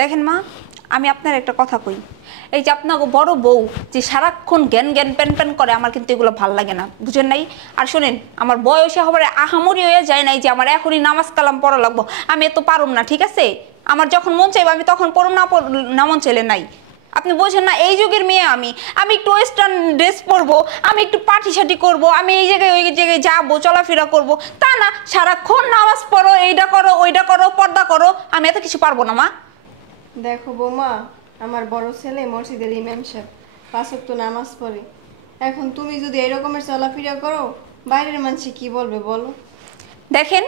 দেখেন মা, আমি আপনার একটা কথা কই, এই যে আপনাকে বড় বউ যে সারাক্ষণ জ্ঞান জ্ঞান প্যান প্যান করে, আমার কিন্তু এগুলো ভাল লাগে না, বুঝেন নাই? আর শোনেন, আমার বয়সে হবার আহামরি হয়ে যায় নাই যে আমার এখনই নামাজ কালাম পড়া লাগবো, আমি এত পারুম না, ঠিক আছে? আমার যখন মন চাইবে আমি তখন পড়ুম, না মন চাইলে নাই। আপনি বোঝেন না, এই যুগের মেয়ে আমি একটু ওয়েস্টার্ন ড্রেস পরবো, আমি একটু পাটি সাটি করবো, আমি এই জায়গায় ওই জায়গায় যাবো, চলাফেরা করবো, তা না সারাক্ষণ নামাজ পড়ো, এইটা করো ওইটা করো, পর্দা করো। আমি এত কিছু পারবো না মা। দেখো বৌমা, আমার বড় ছেলে মসজিদের ইমাম সাহেব, 5 ওয়াক্ত নামাজ পড়ে। এখন তুমি যদি এরকমের চলাফেরা করো, বাইরের মানুষ কি বলবে বলো? দেখেন,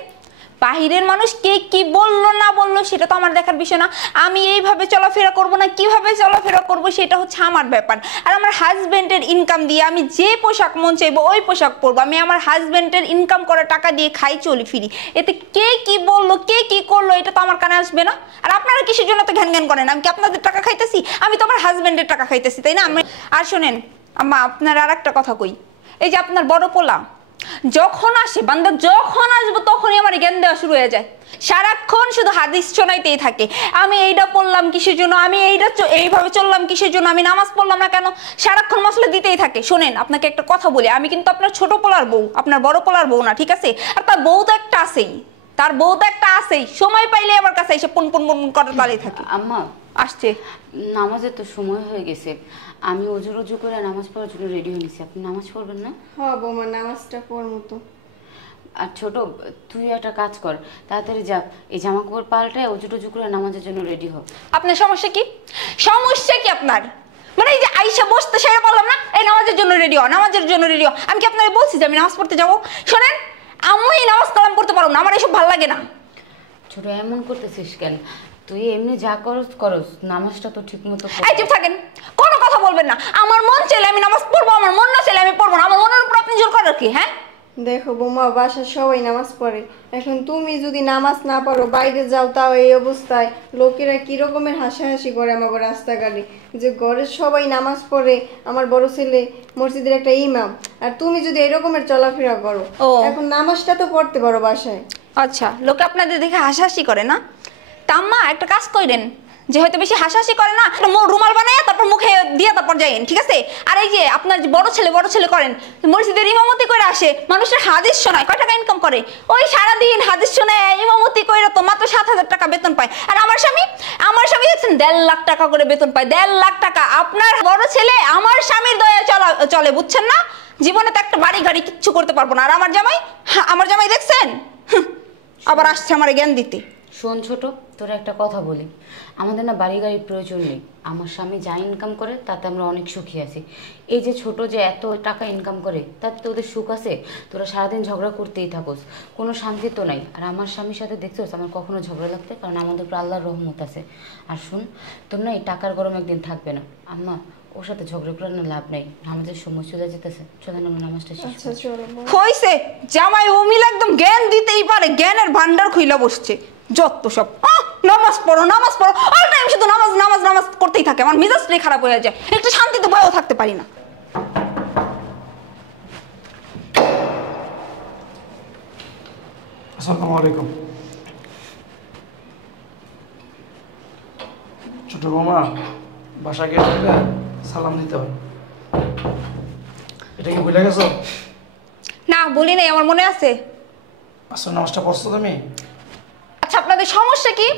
বাহিরের মানুষ কে কি বললো না বললো সেটা তো আমার দেখার বিষয় না। আমি এইভাবে চলাফেরা করব না কিভাবে চলাফেরা করব সেটা হচ্ছে আমার ব্যাপার। আর আমার হাজবেন্ডের ইনকাম দিয়ে আমি যে পোশাক মন চাইবো ওই পোশাক পরবো। আমি আমার হাজবেন্ডের ইনকাম করা টাকা দিয়ে খাই, চলি ফিরি, এতে কে কি বললো কে কি করলো এটা তো আমার কানে আসবে না। আর আপনারা কিসের জন্য তো ঘ্যান ঘ্যান করেন? আমি কি আপনাদের টাকা খাইতেছি? আমি তো আমার হাজবেন্ডের টাকা খাইতেছি, তাই না? আর শোনেন আম্মা, আপনার আর একটা কথা কই, এই যে আপনার বড় পোলা যখন আসে, বান্দা যখন আসবো তখনই আমার জ্ঞান দেওয়া শুরু হয়ে যায়, সারাক্ষণ শুধু হাদিস শোনাইতেই থাকে। আমি এইটা পড়লাম কিসের জন্য, আমি এইভাবে চললাম কিসের জন্য, আমি নামাজ পড়লাম না কেন, সারাক্ষণ মশলা দিতেই থাকে। শোনেন, আপনাকে একটা কথা বলি, আমি কিন্তু আপনার ছোট পোলার বউ, আপনার বড় পোলার বউ না, ঠিক আছে? আর তার বউ তো একটা আছেই, সময় পাইলে আমার কাছে এসে পুন পুন পুন করে দাঁড়িয়ে থাকে। আম্মা আসছে নামাজের তো সময় হয়ে গেছে, আমি অজু করে নামাজ পড়ার জন্য রেডি হয়ে নিছি। আপনি নামাজ পড়বেন না? হ্যাঁ বৌমা, নামাজটা পড়বো তো। আর ছোট, তুই একটা কাজ কর, তাড়াতাড়ি যা, এই জামা কাপড় পাল্টায় অজু করে নামাজের জন্য রেডি হ। আপনার সমস্যা কি? আপনার মানে এই যে আইসা বসতে সেটা বললাম না, এই নামাজের জন্য রেডি হ, নামাজের জন্য রেডি হ। আমি কি আপনারা বলছি যে আমি নামাজ পড়তে যাবো? শোনেন, আমি নামাজ কালাম পড়তে পারবো না, আমার এসব ভালো লাগে না। ছোট, এমন করতেছিস কেন? তুই এমনি যা করস নামাজটা তো ঠিক মতো। এই চুপ থাকেন, কোনো কথা বলবেন না। আমার মন চাইলে আমি নামাজ পড়বো, আমার মন না চাইলে আমি পড়বো না। আমার মনের উপর আপনি জোর করার কি? হ্যাঁ দেখো বৌমা, বাসার সবাই নামাজ পড়ে, এখন তুমি যদি নামাজ না পড়ো, বাইরে যাও, তাও এই অবস্থায় লোকেরা কি রকমের হাসাহাসি করে আমাকে রাস্তাঘাটে, যে ঘরের সবাই নামাজ পড়ে, আমার বড় ছেলে মসজিদের একটা ইমাম, আর তুমি যদি এরকমের চলাফেরা করো, এখন নামাজটা তো পড়তে পারো বাসায়। আচ্ছা, লোকে আপনাদের দেখে হাসাহাসি করে না? তাম্মা একটা কাজ করেন, যে হয়তো বেশি হাসাহাসি করে না, রুমাল বানায় তারপর মুখে দিয়ে তারপর যাইন, ঠিক আছে? আর এই যে আপনার যে বড় ছেলে করেন, মসজিদের ইমামতি করে আসে, মানুষের হাদিস শোনায়, কয় টাকা ইনকাম করে? ওই সারাদিন হাদিস শোনায়, ইমামতি করে তো মাত্র 7,000 টাকা বেতন পায়। আর আমার স্বামী দেখছেন 1.5 লাখ টাকা করে বেতন পায়, 1.5 লাখ টাকা। আপনার বড় ছেলে আমার স্বামীর দয়া চলে, বুঝছেন না? জীবনে তো একটা বাড়ি গাড়ি কিচ্ছু করতে পারবো না। আর আমার জামাই দেখছেন, আবার আসছে আমার জ্ঞান দিতে। শোন ছোট, তোর একটা কথা বলি, আমাদের না বাড়ি গাড়ির প্রয়োজন নেই। আমার স্বামী যা ইনকাম করে তাতে আমরা অনেক সুখী আছি। এই যে ছোট যে এত টাকা ইনকাম করে, তাতে তোদের সুখ আছে? তোরা সারাদিন ঝগড়া করতেই থাকোস, কোনো শান্তি তো নাই। আর আমার স্বামীর সাথে দেখছোস আমার কখনো ঝগড়া লাগতে, কারণ আমাদের উপর আল্লাহর রহমত আছে। আর শোন, তোর না এই টাকার গরম একদিন থাকবে না। আম্মা, ওর সাথে ঝগড়া করার না লাভ নাই, আমাদের সময় চলে যেতেছে। চলেন আমরা নামাজটা শেষ করি। হইছে, জামাই অমিল একদম জ্ঞান দিতেই পারে, জ্ঞানের ভান্ডার খুইলা বসছে, যত সব নামাজ পড়ো অল টাইম শুধু নামাজ করতেই থাকে। আমার মেজাজটাই খারাপ হয়ে যায়, একটু শান্তিতে বয়েও থাকতে পারি না। আসসালামু আলাইকুম। ছোট বৌমা, বাসা গিয়ে সালাম দিতে হয়, এটা কি ভুলে গেছো? না বলি নাই, আমার মনে আছে। আসলে নামাজটা পড়ছো তুমি? আচ্ছা, আপনাদের সমস্যা কি?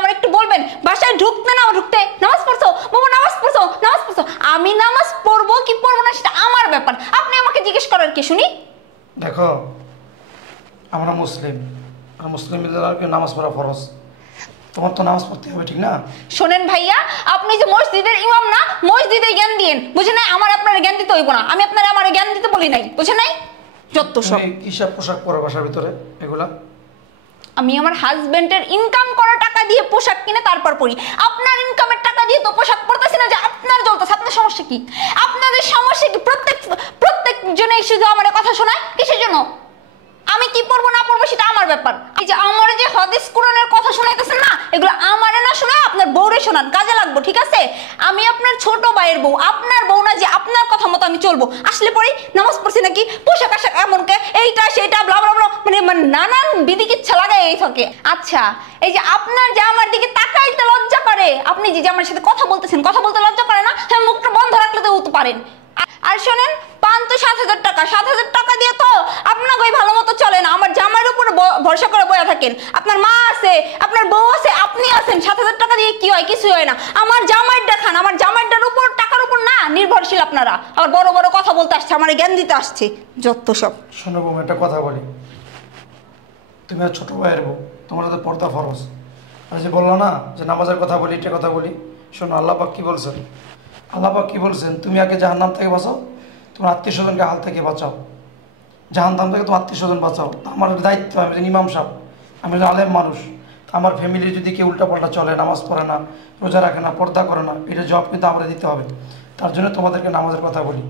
আমার একটু বলবেন? বাসায় ঢুকতে নামাজ পড়ছো বাবা, নামাজ পড়ছো। আমি নামাজ পড়বো কি পড়বো না সেটা আমার ব্যাপার, আপনি আমাকে জিজ্ঞেস করার কি? শুনি, দেখো, আমরা মুসলিম, আর মুসলিমদের নামাজ পড়া ফরজ, তোমার তো নামাজ পড়তে হবে, ঠিক না? শোনেন ভাইয়া, আপনি যে মসজিদের ইমাম না, মসজিদে জ্ঞান দিয়েন, বুঝে নাই? আপনার জ্ঞান দিতে হইব না, আমি আমার জ্ঞান দিতে বলি নাই, বুঝে নাই? যত সব কিসব পোশাক পরো বাসার ভিতরে এগুলা? আমি আমার হাজবেন্ডের ইনকাম করা টাকা দিয়ে পোশাক কিনে তারপর পরি। আপনার ইনকামের টাকা দিয়ে তো পোশাক পরতেছি না যে আপনার জ্বলতেছে। আপনার সমস্যা কি? আপনাদের সমস্যা কি? প্রত্যেক জনে শুধু আমার কথা শোনায়, কিসের জন্য? আমি কি পড়বো না পড়বো সেটা আমার ব্যাপার। এই যে আমার যে হাদিস কোরআনের কথা শোনাইতেছেন না, এগুলো আমারে না শোনায় আপনার বউরে শোনান, কাজে লাগবো, ঠিক আছে? আমি আপনার ছোট ভাইয়ের বউ, আপনার বউ না যে আপনার কথা মতো আমি চলবো। আসলে পরে নামাজ পড়ছি নাকি, পোশাক আশাক এমনকে এইটা সেটা ব্লা ব্লা ব্লা, মানে নানান বিধি কিচ্ছা লাগাই এই থাকে। আচ্ছা, এই যে আপনার যে আমার দিকে তাকায় যে আমার সাথে কথা বলতেছেন, কথা বলতে লজ্জা করে না? হ্যাঁ, মুখটা বন্ধ রাখলে তো উঠতে পারেন। আর শোনেন, পান তো 7,000 টাকা, 7,000 টাকা দিয়ে তো আপনাকে ভালো মতো চলে না। আমার জামাইয়ের উপর ভরসা করে বয়া থাকেন। আপনার মা আছে, আপনার বউ আছে, আপনি আছেন। 7,000 টাকা দিয়ে কি হয়? কিছু হয় না। আমার জামাইয়ের দেখান, আমার জামাইটার উপর, টাকার উপর না নির্ভরশীল আপনারা। আবার বড় বড় কথা বলতে আসছে, আমার জ্ঞান দিতে আসছে, যত সব। শোনো বউ, একটা কথা বলি, তুমি আর ছোট ভাইয়ের বউ, তোমার তো পর্দা ফরজ। আর যে বললো না যে নামাজের কথা বলি, এটা কথা বলি, শোনো আল্লাহ পাক কি বলছেন? আল্লাহ পাক কি বলছেন? তুমি আগে জাহান্নাম থেকে বাঁচাও, তোমার আত্মীয় স্বজনকে হাল থেকে বাঁচাও। জাহান্নাম থেকে তোমার আত্মীয় স্বজন বাঁচাও। আমার দায়িত্ব, আমি যে ইমাম সাহেব, আমি যে আলেম মানুষ, আমার ফ্যামিলির যদি কেউ উল্টাপাল্টা চলে, নামাজ পড়ে না, রোজা রাখে না, পর্দা করে না, এটা জবাব কিন্তু আমরা দিতে হবে। তার জন্য তোমাদেরকে নামাজের কথা বলি।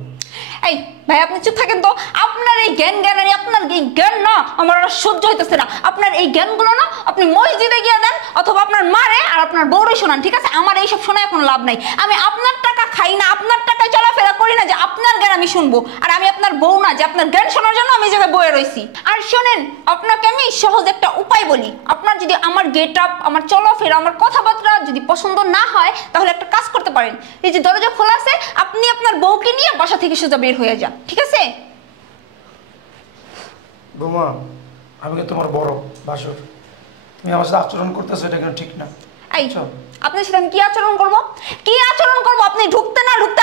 এই ভাই, আপনি চুপ থাকেন তো। আপনার এই জ্ঞানানি, আপনার এই জ্ঞান না আমার আর সহ্য হইতেছে না। আপনার এই জ্ঞানগুলো না আপনি মসজিদে গিয়ে দেন, অথবা আপনার মারে আর আপনার বউরে শোনান, ঠিক আছে? আমার এইসব শোনায় কোনো লাভ নাই। আমি আপনার টাকা খাই না, আপনার টাকায় চলাফেরা করি না যে আপনার জ্ঞান আমি শুনবো। আর আমি আপনার বউ না যে আপনার জ্ঞান শোনার জন্য আমি জায়গায় বয়ে রয়েছি। আর শোনেন, আপনাকে আমি সহজ একটা উপায় বলি। আপনার যদি আমার গেট আপ, আমার চলাফেরা, আমার কথাবার্তা যদি পছন্দ না হয়, তাহলে একটা কাজ করতে পারেন। এই যে দরজা খোলা আছে, আপনি আপনার বউকে নিয়ে বাসা থেকে সোজা বের হয়ে যান, ঠিক আছে? বৌমা, আমি কিন্তু তোমার বড় বাসর, তুমি আমার সাথে আচরণ করতেছো, এটা কিন্তু ঠিক না। এই আপনার সাথে আমি কি আচরণ করব? কি আচরণ করব? আপনি ঢুকতে না ঢুকতে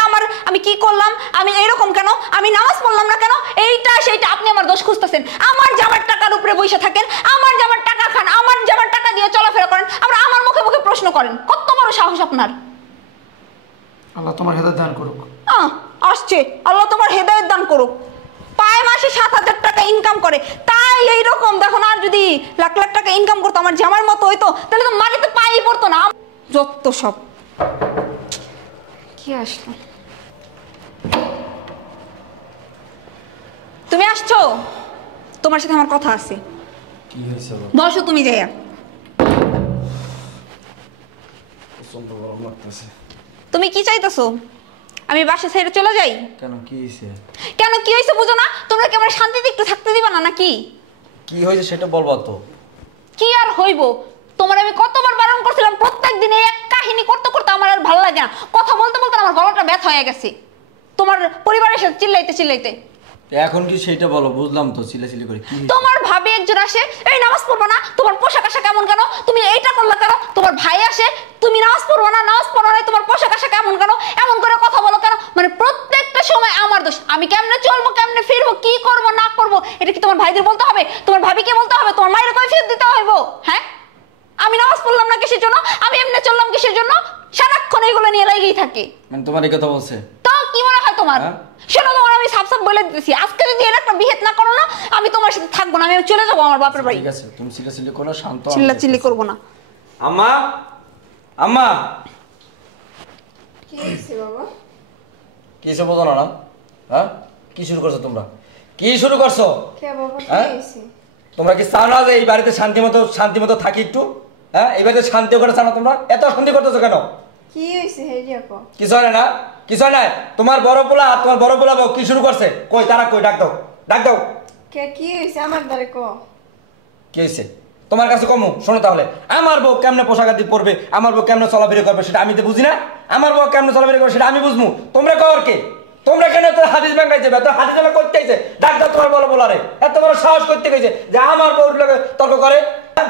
আমি কি করলাম? আমি এরকম কেন? আমি নামাজ পড়লাম না কেন? এইটা সেইটা আপনি আমার দোষ খুঁজতেছেন। আমার জামার টাকার উপরে বসে থাকেন, আমার জামার টাকা খান, আমার জামার টাকা দিয়ে চলাফেরা করেন, আবার আমার মুখে মুখে প্রশ্ন করেন। কত বড় সাহস আপনার! আল্লাহ তোমার হেদায়েত দান করুক। আসছে, আল্লাহ তোমার হেদায়েত দান করুক। পায় মাসে 7,000 টাকা ইনকাম করে, তাই এইরকম দেখো না। আর যদি লাখ লাখ টাকা ইনকাম করতো, আমার জামার মতো হইতো, তাহলে তো মাটিতে পাই পড়তো না। যত সব। কি আসলো? তুমি আসছো? তোমার সাথে আমার কথা আছে। কি হয়েছে? বসো তুমি যাইয়া। প্রচন্ড গরম লাগতেছে। তুমি কি চাইতেছো? আমি বাসা ছেড়ে চলে যাই? কেন, কি হয়েছে? কেন কি হয়েছে বুঝো না? তোমরা কি আমার শান্তিতে একটু থাকতে দিবা না নাকি? কি হয়েছে সেটা বলবা তো। কি আর হইব? তোমার আমি কতবার বারণ করছিলাম, প্রত্যেক দিনে এক কাহিনী করতে করতে আমার আর ভালো লাগে না। কথা বলতে বলতে আমার গলাটা ব্যথা হয়ে গেছে তোমার পরিবারের সাথে চিল্লাইতে চিল্লাইতে। এখন কি সেইটা বলো, বুঝলাম তো চিল্লাচিল্লি করে। কি তোমার ভাবি একজন আসে, এই নামাজ পড়বো না, তোমার পোশাক আশাক কেমন কেন, তুমি এইটা করলে কেন? তোমার ভাই আসে, তুমি নামাজ পড়বো না, নামাজ পড়ো না, তোমার পোশাক আশাক কেমন কেন, এমন করে কথা বলো কেন? মানে প্রত্যেকটা সময় আমার দোষ। আমি কেমনে চলবো, কেমনে ফিরবো, কি করবো না করবো, এটা কি তোমার ভাইদের বলতে হবে? তোমার ভাবিকে বলতে হবে? তোমার মায়ের কৈফিয়ত দিতে হইব? হ্যাঁ, আমি নামাজ পড়লাম না কিসের জন্য, আমি এমনি চললাম কিসের জন্য? সারাক্ষণ এগুলো নিয়ে লেগেই থাকে। মানে তোমার এই কথা বলছে? তাও কি মনে হয় তোমার? শোনো, তোমার আমি সাফ সাফ বলে দিতেছি, আজকে যদি এর একটা বিহেদ না করো না, আমি তোমার সাথে থাকবো না, আমি চলে যাবো আমার বাপের বাড়ি। ঠিক আছে, তুমি চিল্লাচিল্লি করো, শান্ত। চিল্লাচিল্লি করবো না। আম্মা, আম্মা। কি হয়েছে বাবা? কিছু বোঝো না? হ্যাঁ, কি শুরু করছো তোমরা? কি শুরু করছো? কে বাবা, কি হ্যাঁ? হয়েছে? তোমরা কি চাও না যে এই বাড়িতে শান্তি মতো থাকি একটু? হ্যাঁ, এই বাড়িতে শান্তি করে চাও না তোমরা? এত অশান্তি করতেছো কেন? কি হয়েছে হেরিয়া কো? কিছু হয় না, কিছু হয় না। তোমার বড় পোলা বউ কি শুরু করছে? কই তারা, কই? ডাক দাও, ডাক দাও। কে কি হয়েছে আমার দ্বারে কো? কি হয়েছে তোমার কাছে কমু? শোনো তাহলে, আমার বউ কেমনে পোশাক আদি পরবে, আমার বউ কেমনে চলাফেরা করবে সেটা আমি তো বুঝি না। আমার বউ কেমনে চলাফেরা করবে সেটা আমি বুঝবো। তোমরা কর কে? তোমরা কেন তোর হাদিস ভাঙাই যাবে? তোর হাদিস ভাঙা করতে গেছে, ডাক দাও তোমার বড় বলারে। এত বড় সাহস করতে গেছে যে আমার বউর লোকে তর্ক করে।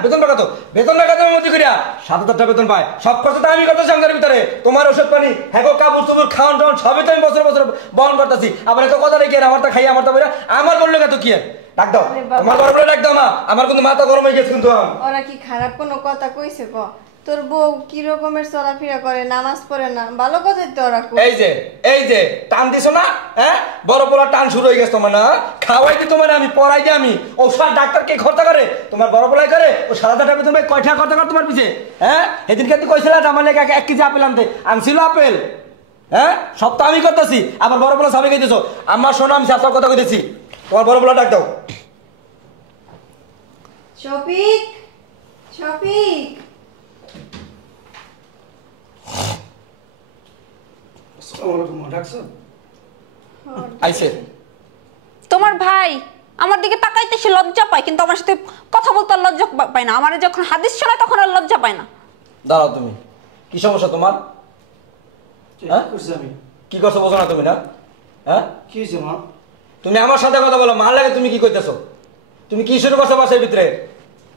বেতন টাকা তো বেতন টাকা তুমি মধ্যে করিয়া 7,000 টাকা বেতন পায়, সব খরচ তো আমি করতেছি সংসারের ভিতরে। তোমার ওষুধ পানি, হ্যাঁ, কাপড় চোপড়, খাওয়ান টাওয়ান সবই তো আমি বছর বছর বহন করতেছি। আবার এত কথা রেখে আমার তো খাই, আমার তো আমার বললো এত কি? ডাক দাও তোমার বড় বলে, ডাক দাও মা। আমার কিন্তু মাথা গরম হয়ে গেছে কিন্তু। ওরা কি খারাপ কোনো কথা কইছে ক? তোর বউ কি রকমের চলাফেরা করে, নামাজ পড়ে না, ভালো কথা তো ওরা কই। এই যে টান দিছো না, হ্যাঁ, বড় বড় টান শুরু হয়ে গেছে তোমার না? খাওয়াই দি তোমার, আমি পড়াই দি, আমি ঔষধ ডাক্তার কে খরচা করে? তোমার বড় বলাই করে। ও 7,000 টাকা তুমি কয়টা খরচা করে তোমার পিছে? হ্যাঁ, সেদিনকে তুই কইছিল আমার লেগে 1 কেজি আপেল আনতে, আনছিল আপেল? হ্যাঁ, সব তো আমি করতেছি, আবার বড় বড় সামনে কইতেছো। আমার শোনো, আমি সব কথা কইতেছি। তোমার বড় বড় ডাক দাও। শফিক, শফিক। আইছে তোমার ভাই আমার দিকে তাকাইতে সে লজ্জা পায়, কিন্তু আমার সাথে কথা বলতে আর লজ্জা পায় না। আমার যখন হাদিস শোনায় তখন আর লজ্জা পায় না। দাঁড়াও তুমি, কি সমস্যা তোমার? হ্যাঁ? করছি আমি? কি করছো বোঝো না তুমি না? হ্যাঁ, কি হয়েছে মা? তুমি আমার সাথে কথা বলো, মার লাগে তুমি কি করতেছো? তুমি কি শুরু করছো বাসার ভিতরে?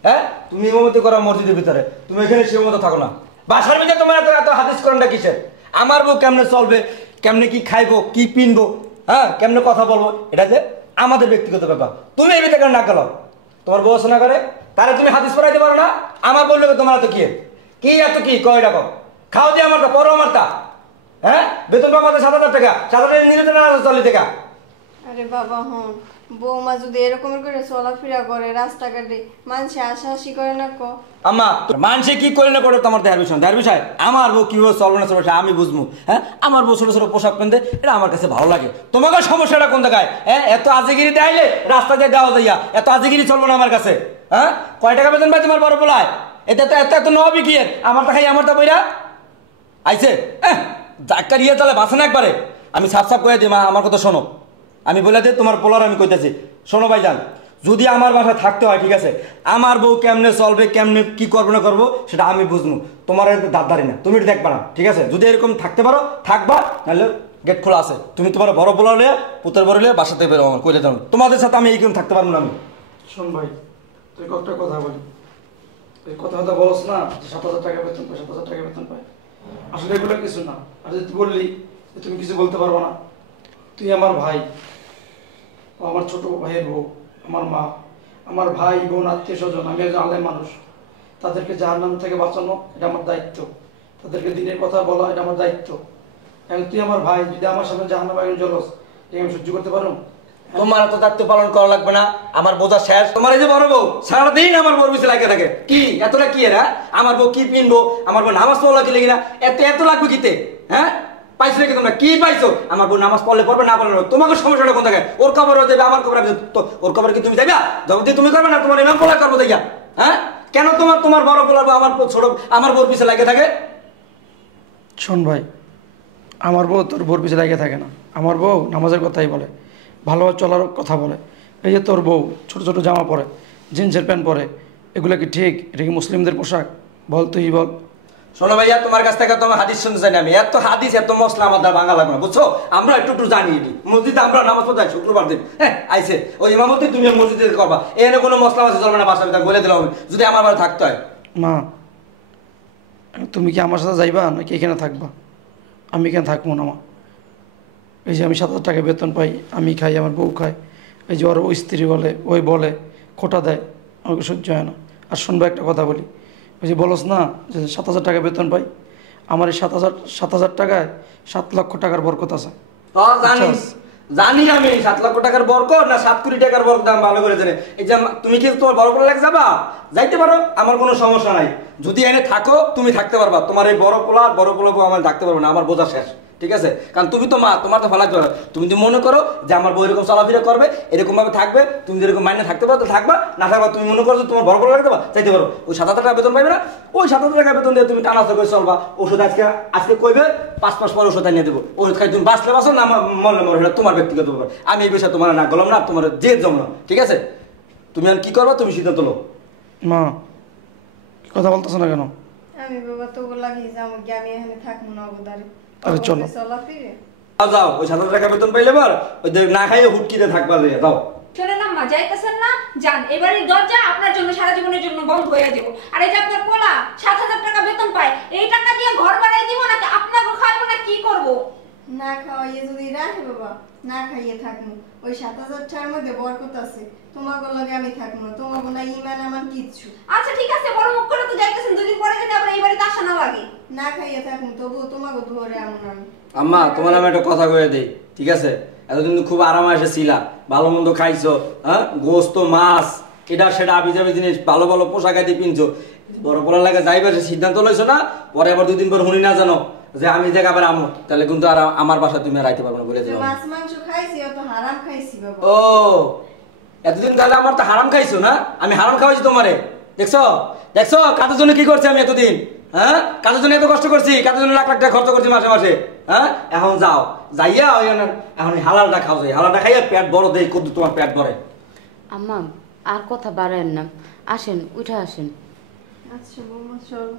হ্যাঁ, তুমি ইমামতি করো মসজিদের ভিতরে, তুমি এখানে সে মতো থাকো না। বাসার ভিতরে তোমার এত এত হাদিস করেনটা কিসের? আমার বউ কেমনে চলবে, কেমনে কি খাইবো, কি পিনবো, হ্যাঁ, কেমনে কথা বলবো, এটা যে আমাদের ব্যক্তিগত ব্যাপার। তুমি এই ভিতরে না গেল, তোমার বউ শোনা করে তারা তুমি হাদিস পড়াইতে পারো না? আমার বললো তোমার এত কি কি এত কি কয় টাকা খাও দিয়ে আমারটা পরো আমারটা। হ্যাঁ, বেতন পাবো 7,000 টাকা, 7,000 নিলে তো 40 টাকা। আরে বাবা হন, বৌমা যদি এরকমের করে চলাফেরা করে রাস্তাঘাটে, মানুষে হাসাহাসি করে না ক? আম্মা, মানুষে কি করে না করে তোমার দেহার বিষয় আমার বউ কিভাবে চলবে না চলবে আমি বুঝবো। হ্যাঁ, আমার বউ ছোট ছোট পোশাক পেনতে এটা আমার কাছে ভালো লাগে। তোমাকে সমস্যাটা কোন জায়গায়? হ্যাঁ, এত আজিগিরি দেখাইলে রাস্তা দিয়ে দেওয়া যাইয়া এত আজিগিরি চলবো না আমার কাছে। হ্যাঁ, কয় টাকা বেতন পাই তোমার বড় পোলায়? এটা তো এত এত নবি কি আমার তা খাই আমার তা বইরা আইছে। ডাক্তার ইয়ে তাহলে বাঁচে না একবারে। আমি সাফ সাফ করে দিই মা, আমার কথা শোনো, আমি বলে দিই তোমার পোলার আমি কইতেছি। শোনো ভাইজান, যদি আমার বাসায় থাকতে হয় ঠিক আছে, আমার বউ কেমনে চলবে, কেমনে কি করবো না করবো সেটা আমি বুঝবো, তোমার দাঁড়ি না, তুমি দেখবা না ঠিক আছে। যদি এরকম থাকতে পারো থাকবা, নাহলে গেট খোলা আছে, তুমি তোমার বড় পোলা লিয়ে পুতের বড় লিয়ে বাসাতে বেরো, আমার কইলে দাও। তোমাদের সাথে আমি এইরকম থাকতে পারবো না। আমি শোন ভাই, তুই একটা কথা বলি, এই কথা বলস না যে 7,000 টাকা বেতন পায়, 7,000 টাকা বেতন পায়, আসলে এগুলো কিছু না। আর যদি তুই বললি যে তুমি কিছু বলতে পারবো না, তুই আমার ভাই, ও আমার ছোট ভাইয়ের বউ, আমার মা, আমার ভাই বোন আত্মীয় স্বজন, আমি একজন আলেম মানুষ, তাদেরকে জাহান্নাম থেকে বাঁচানো এটা আমার দায়িত্ব, তাদেরকে দিনের কথা বলা এটা আমার দায়িত্ব। এখন তুই আমার ভাই, যদি আমার সামনে জাহান্নাম একজন জলস, এটা আমি সহ্য করতে পারো? তোমার এত দায়িত্ব পালন করা লাগবে না, আমার বোঝা শেষ। তোমার এই যে বড় বউ সারাদিন আমার বউর পিছে লাগে থাকে, কি এতটা কি এরা? আমার বউ কি পিনবো, আমার বউ নামাজ পড়লা কি লেগে না, এত এত লাগবে কিতে? হ্যাঁ, পাইছো নাকি তোমরা? কি পাইছো? আমার বউ নামাজ পড়লে পড়বে, না পড়লে তোমাকে সমস্যাটা কোন জায়গায়? ওর কবর যাবে, আমার কবর ওর কবর কি তুমি যাবে? জগতে তুমি করবে না, তোমার ইমাম পোলা করবো দেখা। হ্যাঁ, কেন তোমার বড় পোলা আমার ছোট আমার বউর পিছে লাগে থাকে? শোন ভাই, আমার বউ তোর বউর পিছে লাগে থাকে না। আমার বউ নামাজের কথাই বলে, ভালোভাবে চলার কথা বলে। এই যে তোর বউ ছোট ছোট জামা পরে, জিন্সের প্যান্ট পরে, এগুলো কি ঠিক? এটা কি মুসলিমদের পোশাক? বল, তুই বল। শোনো ভাইয়া, তোমার কাছ থেকে তোমার হাদিস শুনতে চাই না আমি। এত হাদিস এত মশলা আমার দ্বারা ভাঙা লাগবে না, বুঝছো? আমরা একটু জানি এটি মসজিদে আমরা নামাজ পড়তে শুক্রবার দিন, হ্যাঁ আইসে ওই ইমামতি তুমি মসজিদে করবা, এখানে কোনো মশলা মাছ চলবে না, বাসা ভিতরে বলে দিলাম যদি আমার বাড়ি থাকতে হয়। মা, তুমি কি আমার সাথে যাইবা নাকি এখানে থাকবা? আমি এখানে থাকবো না মা। এই যে আমি 7,000 টাকা বেতন পাই, আমি খাই, আমার বউ খায়, এই যে ওর স্ত্রী বলে, ওই বলে, খোটা দেয়, আমাকে সহ্য হয় না। আর শুনবা একটা কথা বলি, ওই যে বলস না যে 7,000 টাকা বেতন পাই, আমার এই 7,000 টাকায় 7 লক্ষ টাকার বরকত আছে। জানি আমি 7 লক্ষ টাকার বরকত না 7 কোটি টাকার বরকত, দাম ভালো করে জানে। এই যে তুমি কি তোমার বড় পোলা লাগে যাবা, যাইতে পারো, আমার কোনো সমস্যা নাই। যদি এনে থাকো তুমি থাকতে পারবা, তোমার এই বড় পোলা আর বড় পোলা আমার থাকতে পারবো না, আমার বোঝা শেষ ঠিক আছে। কারণ তুমি তো মা, তোমার তো ভালো লাগবে। তুমি যদি মনে করো যে আমার বউ এরকম চলাফেরা করবে, এরকম ভাবে থাকবে, তুমি যেরকম মাইনে থাকতে পারো তো থাকবা, না থাকবা তুমি মনে করো তোমার বড় পোলা লাগতে পারো, চাইতে পারো। ওই 7,000 টাকা বেতন পাইবে না, ওই 7,000 টাকা বেতন দিয়ে তুমি টানা করে চলবা। ওষুধ আজকে কইবে 5 মাস পর ওষুধ নিয়ে দেবো, ওষুধ খাই তুমি বাঁচলে বাঁচো না মরলে মরো, এটা তোমার ব্যক্তিগত ব্যাপার। আমি এই বিষয়ে তোমার না গেলাম না, তোমার যে জম না ঠিক আছে। তুমি আর কি করবা তুমি সিদ্ধান্ত লো। মা, কথা বলতেছো না কেন? আমি বাবা তো লাগি যাবো, আমি এখানে থাকবো না অবদারে। আরে চলো চলাফেরা যাও, ওই 7,000 টাকা বেতন পাইলে বার ওই না খাইয়ে হুটকিতে থাকবা, যাও। শোনেন আম্মা, যাইতেছেন না যান, এবারের দরজা আপনার জন্য সারা জীবনের জন্য বন্ধ হয়ে যাবো। আর এই যে আপনার পোলা 7,000 টাকা বেতন পায়, এই টাকা দিয়ে ঘর বাড়াই দিব নাকি আপনাকে খাওয়াবো না কি করব? না খাওয়াইয়ে যদি রাখে বাবা, না খাইয়ে থাকবো। ওই 7,000 টাকার মধ্যে বরকত আছে, তোমাকে লগে আমি থাকবো না, তোমাকে না ইমান আমার কিচ্ছু। আচ্ছা ঠিক আছে, বড় মুখ করে তো যাইতেছেন, দুদিন পরে যদি আবার এই বাড়িতে আসা না লাগে। না খাইয়ে থাকুন তবু তোমাকে ধরে এমন আমি। আম্মা, তোমার আমি একটা কথা কয়ে দিই ঠিক আছে। এতদিন খুব আরামে এসেছিলা, ভালো মন্দ খাইছো, হ্যাঁ গোস্ত মাছ এটা সেটা আবি যাবি জিনিস, ভালো ভালো পোশাক আদি কিনছো, বড় পড়ার লাগে যাইবার সিদ্ধান্ত লইছো না, পরে আবার 2 দিন পর শুনি না জানো যে আমি যে আবার আমো, তাহলে কিন্তু আর আমার বাসা তুমি আর আইতে পারবে না বলে দিলাম। মাছ মাংস খাইছি, অত হারাম খাইছি বাবা। ও এতদিন তাহলে আমার তো হারাম খাইছো না, আমি হারাম খাওয়াইছি তোমারে। দেখছো দেখছো কাজের জন্য কি করছি আমি এতদিন, হ্যাঁ কাজের জন্য এত কষ্ট করছি, কাজের জন্য লাখ লাখ টাকা খরচ করছি মাসে মাসে। হ্যাঁ, এখন যাও, যাইয়া ওই এখন হালালটা খাও, যাই হালালটা খাইয়া পেট বড় দেয়, কত তোমার পেট ভরে। আম্মা আর কথা বাড়ায়েন না, আসেন উঠে আসেন। আচ্ছা বৌমা চলো।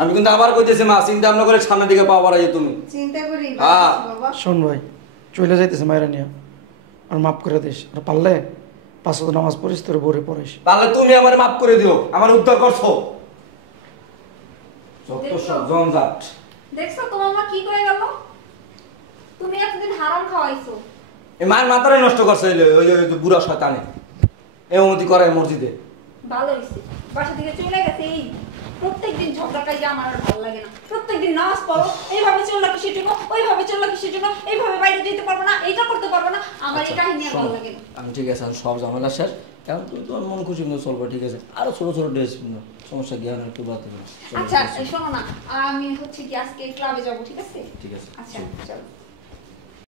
আমি কিন্তু আবার কইতেছি মা, চিন্তা ভাবনা করে সামনের দিকে পা বাড়াই তুমি। চিন্তা করি হ্যাঁ। বাবা। শোন ভাই, চলে যাইতেছে মায়েরা নিয়ে, আর মাফ করে দিস। আর পারলে 5 ওয়াক্ত নামাজ পড়িস, তোর বউরে পড়াইস। তাহলে তুমি আমার মাফ করে দিও, আমার উদ্ধার করছো। যত সব জঞ্জাট। দেখছো তোমার মা কি করে গেল? তুমি এতদিন হারাম খাওয়াইছো। এই মায়ের মাথাটাই নষ্ট করছে ওই যে বুড়া শয়তানে। এমতি করে মসজিদে। ভালো হইছে, বাসা থেকে চলে গেছে। এই প্রত্যেকদিন ঝগড়া কাজে আমার আর ভালো লাগে না। প্রত্যেকদিন নামাজ পড়ো, এইভাবে চললে কি সেজন্য, ওইভাবে চললে কি সেজন্য, এইভাবে বাইরে যেতে পারবো না, এইটা করতে পারবো না। আমার এই কাহিনী আর ভালো লাগে না। আমি ঠিক আছে, আমি সব ঝামেলা শেষ। এখন তুমি তোমার মন খুশি মতো চলবে, ঠিক আছে? আরো ছোট ছোট ড্রেস কিনো, সমস্যা জ্ঞান একটু বাড়তে পারে। আচ্ছা শোনো না, আমি হচ্ছে কি আজকে ক্লাবে যাবো, ঠিক আছে? ঠিক আছে। আচ্ছা চলো।